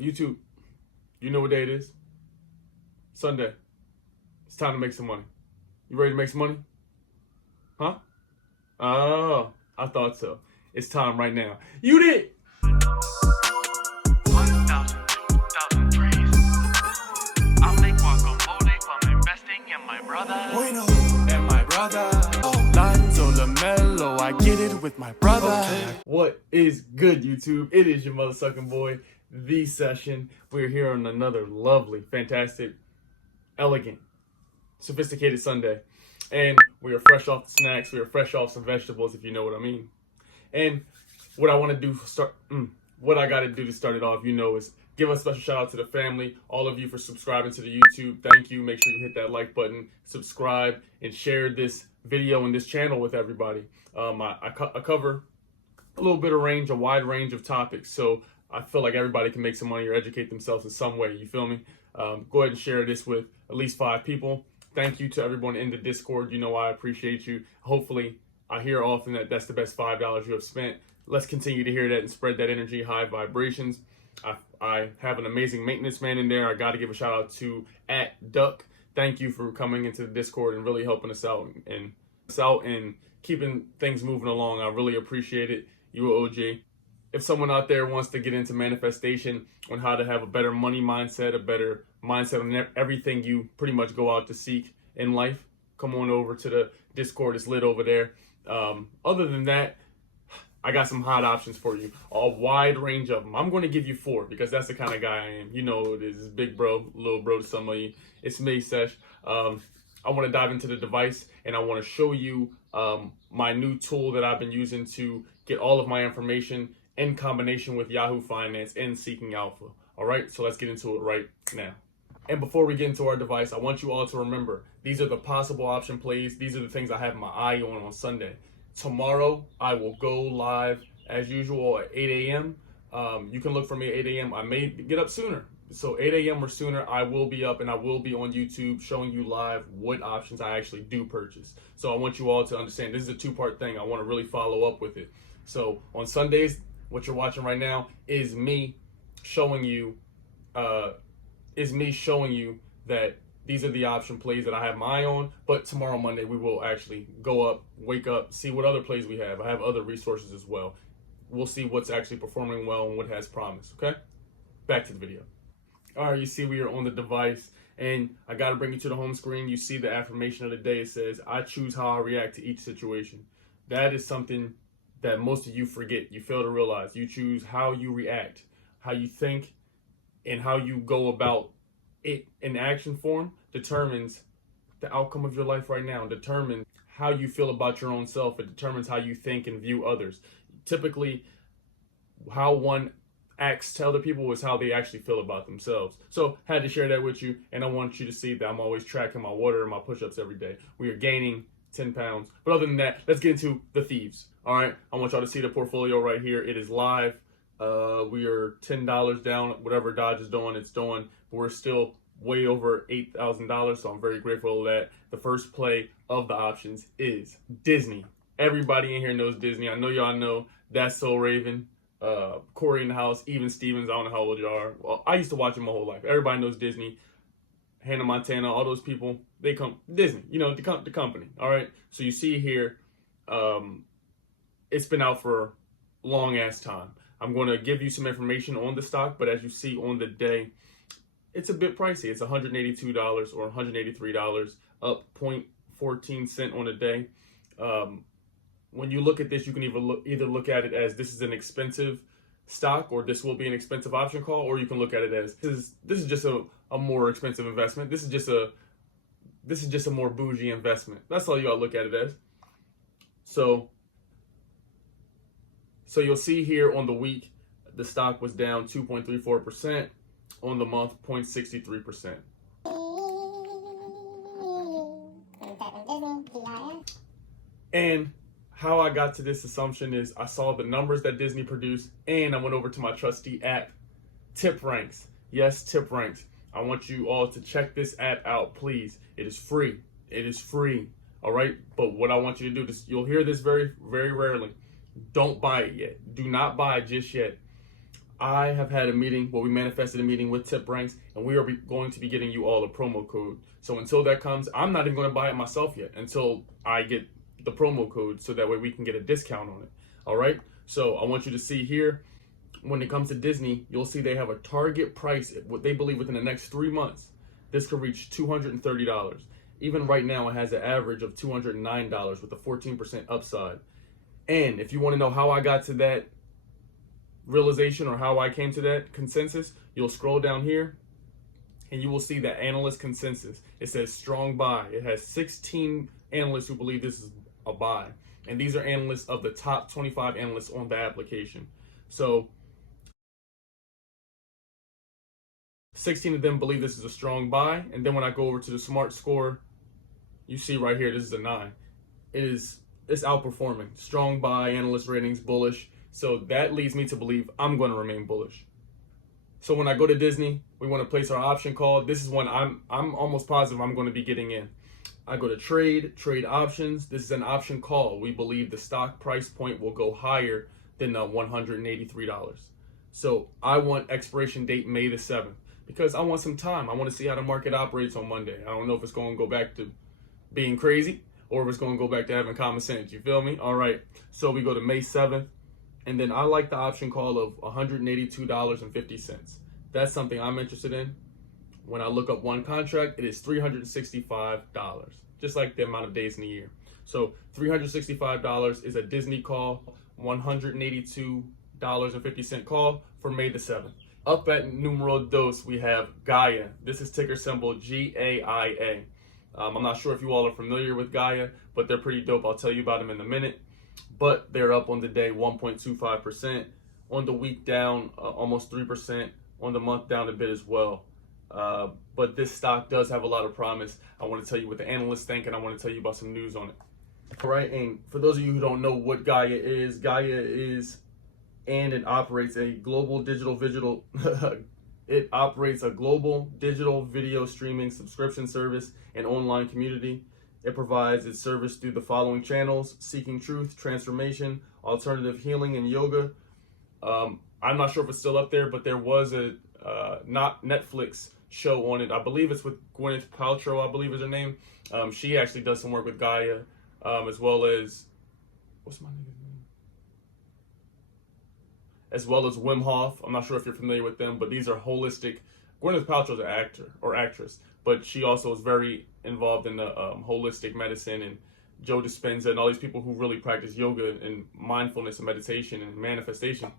YouTube, you know what day it is? Sunday. It's time to make some money. You ready to make some money? Huh? Oh, I thought so. It's time right now. You did! 1,000, 2,000 trees. I'll make guacamole from investing in my brother. And my brother. 𝙎𝙚𝙬 I get it with my brother. Okay. What is good, YouTube? It is your motherfucking boy, The Session. We're here on another lovely, fantastic, elegant, sophisticated Sunday. And we are fresh off the snacks. We are fresh off some vegetables, if you know what I mean. And what I want to do what I got to do to start it off, is give a special shout out to the family, all of you for subscribing to the YouTube. Thank you. Make sure you hit that like button, subscribe, and share this video and this channel with everybody. I cover a wide range of topics, so I feel like everybody can make some money or educate themselves in some way. You feel me? Go ahead and share this with at least 5 people. Thank you to everyone in the Discord. I appreciate you. Hopefully, I hear often that that's the best $5 you have spent. Let's continue to hear that and spread that energy, high vibrations. I have an amazing maintenance man in there. I got to give a shout out to @Duck. Thank you for coming into the Discord and really helping us out and keeping things moving along. I really appreciate it. You are OG. If someone out there wants to get into manifestation on how to have a better money mindset, a better mindset on everything you pretty much go out to seek in life, come on over to the Discord. It's lit over there. Other than that, I got some hot options for you, a wide range of them. I'm going to give you 4 because that's the kind of guy I am. You know it is, big bro, little bro to some of you. It's me, Sesh. I want to dive into the device and I want to show you my new tool that I've been using to get all of my information in combination with Yahoo Finance and Seeking Alpha. All right, so let's get into it right now. And before we get into our device, I want you all to remember, these are the possible option plays. These are the things I have my eye on Sunday. Tomorrow, I will go live as usual at 8 a.m. You can look for me at 8 a.m. I may get up sooner. So 8 a.m. or sooner, I will be up and I will be on YouTube showing you live what options I actually do purchase. So I want you all to understand this is a 2-part thing. I want to really follow up with it. So on Sundays, what you're watching right now is me showing you that these are the option plays that I have my eye on. But tomorrow, Monday, we will actually go up, wake up, see what other plays we have. I have other resources as well. We'll see what's actually performing well and what has promise, okay? Back to the video. All right, you see we are on the device, and I got to bring you to the home screen. You see the affirmation of the day. It says, I choose how I react to each situation. That is something that most of you forget. You fail to realize. You choose how you react, how you think, and how you go about it in action form determines the outcome of your life right now, determines how you feel about your own self. It determines how you think and view others. Typically, how one acts to other people is how they actually feel about themselves. So had to share that with you, and I want you to see that I'm always tracking my water and my push-ups every day. We are gaining 10 pounds. But other than that, let's get into the thieves. All right, I want y'all to see the portfolio right here. It is live. We are $10 down. Whatever Dodge is doing, it's doing. But we're still way over $8,000, so I'm very grateful for that. The first play of the options is Disney. Everybody in here knows Disney. I know y'all know That's So Raven, Corey in the house, even Stevens. I don't know how old you are. Well, I used to watch it my whole life. Everybody knows Disney. Hannah Montana, all those people, they come Disney. The company. All right. So you see here, it's been out for a long ass time. I'm going to give you some information on the stock, but as you see on the day, it's a bit pricey. It's $182 or $183, up 0.14 cent on a day. When you look at this, you can either look at it as this is an expensive stock or this will be an expensive option call, or you can look at it as this is just a more expensive investment. This is just a more bougie investment. That's all you gotta look at it as. So you'll see here on the week, the stock was down 2.34%. On the month, 0.63%. And how I got to this assumption is I saw the numbers that Disney produced, and I went over to my trusty app, TipRanks. Yes, TipRanks. I want you all to check this app out, please. It is free. It is free. All right. But what I want you to do is, you'll hear this very, very rarely. Don't buy it yet. Do not buy it just yet. I have had a meeting where we manifested a meeting with Tip Ranks, and we are going to be getting you all a promo code. So until that comes, I'm not even going to buy it myself yet until I get the promo code, so that way we can get a discount on it. All right. So I want you to see here, when it comes to Disney, you'll see they have a target price, what they believe within the next 3 months, this could reach $230. Even right now, it has an average of $209 with a 14% upside. And if you want to know how I got to that realization or how I came to that consensus, you'll scroll down here and you will see that analyst consensus. It says strong buy. It has 16 analysts who believe this is a buy. And these are analysts of the top 25 analysts on the application. So 16 of them believe this is a strong buy. And then when I go over to the smart score, you see right here, this is a 9. It's outperforming. Strong buy, analyst ratings, bullish. So that leads me to believe I'm going to remain bullish. So when I go to Disney, we want to place our option call. This is one I'm almost positive I'm going to be getting in. I go to trade options. This is an option call. We believe the stock price point will go higher than $183. So I want expiration date May the 7th because I want some time. I want to see how the market operates on Monday. I don't know if it's going to go back to being crazy or if it's going to go back to having common sense. You feel me? All right. So we go to May 7th. And then I like the option call of $182.50. That's something I'm interested in. When I look up one contract, it is $365, just like the amount of days in a year. So $365 is a Disney call, $182.50 call for May the 7th. Up at numero dos, we have Gaia. This is ticker symbol GAIA. I'm not sure if you all are familiar with Gaia, but they're pretty dope. I'll tell you about them in a minute. But they're up on the day 1.25%, on the week down almost 3%, on the month down a bit as well. But this stock does have a lot of promise. I want to tell you what the analysts think, and I want to tell you about some news on it. All right, and for those of you who don't know what Gaia is and it operates a global digital it operates a global digital video streaming subscription service and online community. It provides its service through the following channels: Seeking Truth, Transformation, Alternative Healing, and Yoga. I'm not sure if it's still up there, but there was a not Netflix show on it. I believe it's with Gwyneth Paltrow, I believe is her name. She actually does some work with Gaia, as well as, what's my nigga's name? As well as Wim Hof. I'm not sure if you're familiar with them, but these are holistic. Gwyneth Paltrow's an actor or actress, but she also is very involved in the holistic medicine, and Joe Dispenza and all these people who really practice yoga and mindfulness and meditation and manifestation,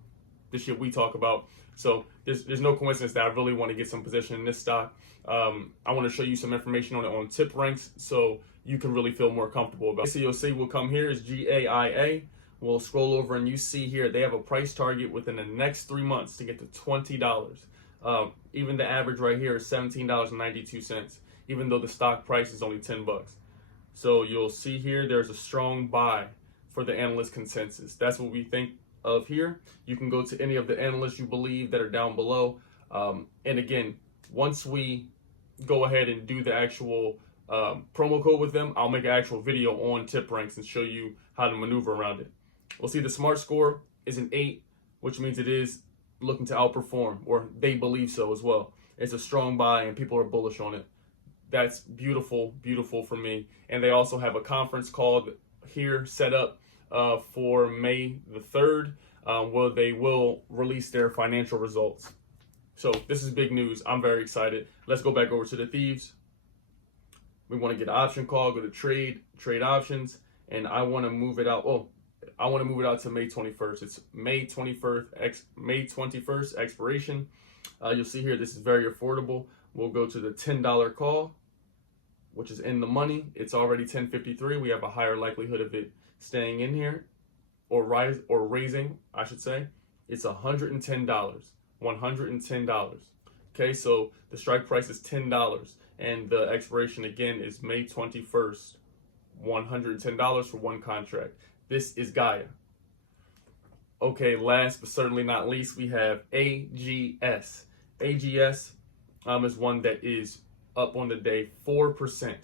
the shit we talk about. So there's no coincidence that I really want to get some position in this stock. I want to show you some information on it on Tip Ranks so you can really feel more comfortable about it. So you'll see we'll come here is GAIA. We'll scroll over and you see here they have a price target within the next 3 months to get to $20. Even the average right here is $17.92, even though the stock price is only $10. So you'll see here there's a strong buy for the analyst consensus. That's what we think of here. You can go to any of the analysts you believe that are down below. And again, once we go ahead and do the actual promo code with them, I'll make an actual video on Tip Ranks and show you how to maneuver around it. We'll see the smart score is an 8, which means it is looking to outperform, or they believe so as well. It's a strong buy and people are bullish on it. That's beautiful, beautiful for me. And they also have a conference called here set up for May the 3rd, where they will release their financial results. So this is big news. I'm very excited. Let's go back over to the thieves. We want to get an option call, go to trade options, and I want to move it out. Oh, I want to move it out to May 21st. It's May 21st expiration. You'll see here, this is very affordable. We'll go to the $10 call, which is in the money. It's already 10.53. We have a higher likelihood of it staying in here or raising, I should say. It's $110, $110. Okay, so the strike price is $10 and the expiration again is May 21st, $110 for one contract. This is Gaia. Okay, last but certainly not least, we have AGS. AGS is one that is up on the day 4%.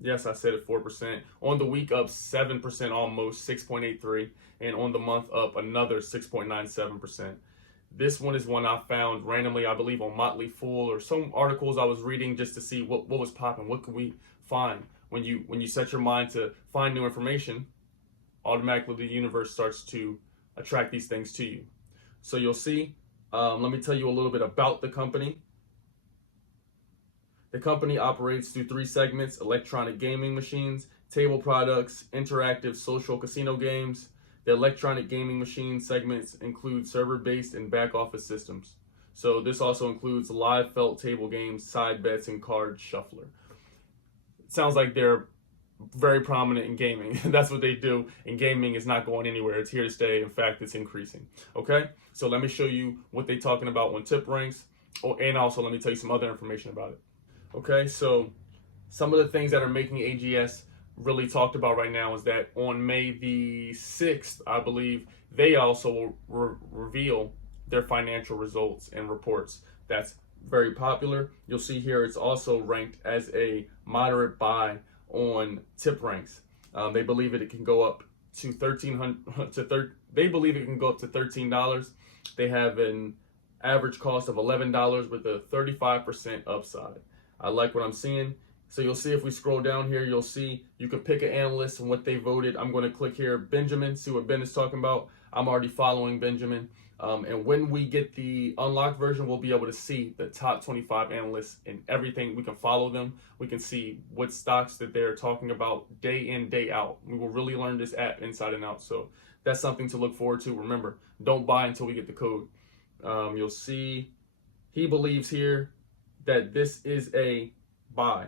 Yes, I said it, 4%. On the week up 7%, almost 6.83, and on the month up another 6.97%. This one is one I found randomly, I believe, on Motley Fool or some articles I was reading just to see what was popping. What could we find? When you set your mind to find new information, automatically the universe starts to attract these things to you. So you'll see, let me tell you a little bit about the company. The company operates through 3 segments: electronic gaming machines, table products, interactive social casino games. The electronic gaming machine segments include server-based and back-office systems. So this also includes live felt table games, side bets, and card shuffler. It sounds like they're very prominent in gaming. That's what they do, and gaming is not going anywhere. It's here to stay. In fact, it's increasing. Okay, so let me show you what they're talking about on tip ranks, and also let me tell you some other information about it. Okay, so some of the things that are making AGS really talked about right now is that on May the 6th, I believe, they also will reveal their financial results and reports. That's very popular. You'll see here it's also ranked as a moderate buy on tip ranks. They believe it can go up to they believe it can go up to $13. They have an average cost of $11 with a 35% upside. I like what I'm seeing. So you'll see if we scroll down here, you'll see you can pick an analyst and what they voted. I'm going to click here, Benjamin, see what Ben is talking about. I'm already following Benjamin. And when we get the unlocked version, we'll be able to see the top 25 analysts and everything. We can follow them. We can see what stocks that they're talking about day in, day out. We will really learn this app inside and out. So that's something to look forward to. Remember, don't buy until we get the code. You'll see he believes here that this is a buy.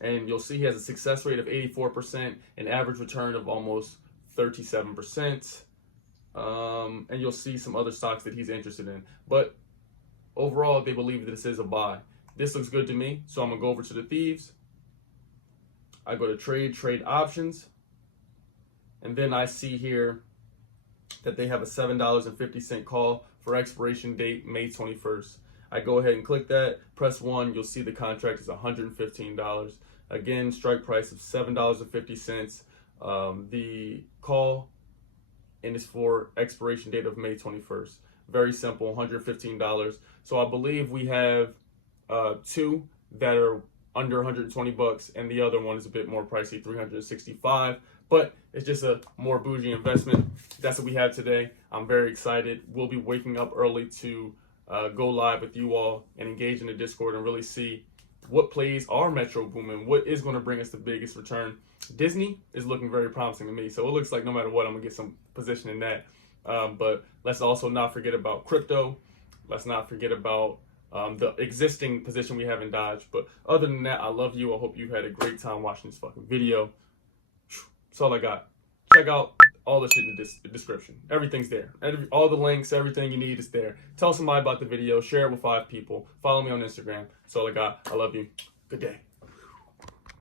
And you'll see he has a success rate of 84%, an average return of almost 37%. And you'll see some other stocks that he's interested in. But overall, they believe that this is a buy. This looks good to me, so I'm going to go over to the thieves. I go to trade options. And then I see here that they have a $7.50 call for expiration date May 21st. I go ahead and click that, press 1, you'll see the contract is $115. Again, strike price of $7.50. The call, and it's for expiration date of May 21st. Very simple, $115. So I believe we have 2 that are under $120, and the other one is a bit more pricey, $365. But it's just a more bougie investment. That's what we have today. I'm very excited. We'll be waking up early to go live with you all and engage in the Discord and really see what plays are metro booming, what is going to bring us the biggest return. Disney is looking very promising to me, so it looks like no matter what, I'm going to get some position in that. But let's also not forget about crypto. Let's not forget about the existing position we have in Dodge. But other than that, I love you. I hope you had a great time watching this fucking video. That's all I got. Check out all the shit in the description. Everything's there. All the links, everything you need is there. Tell somebody about the video. Share it with 5 people. Follow me on Instagram. That's all I got. I love you. Good day.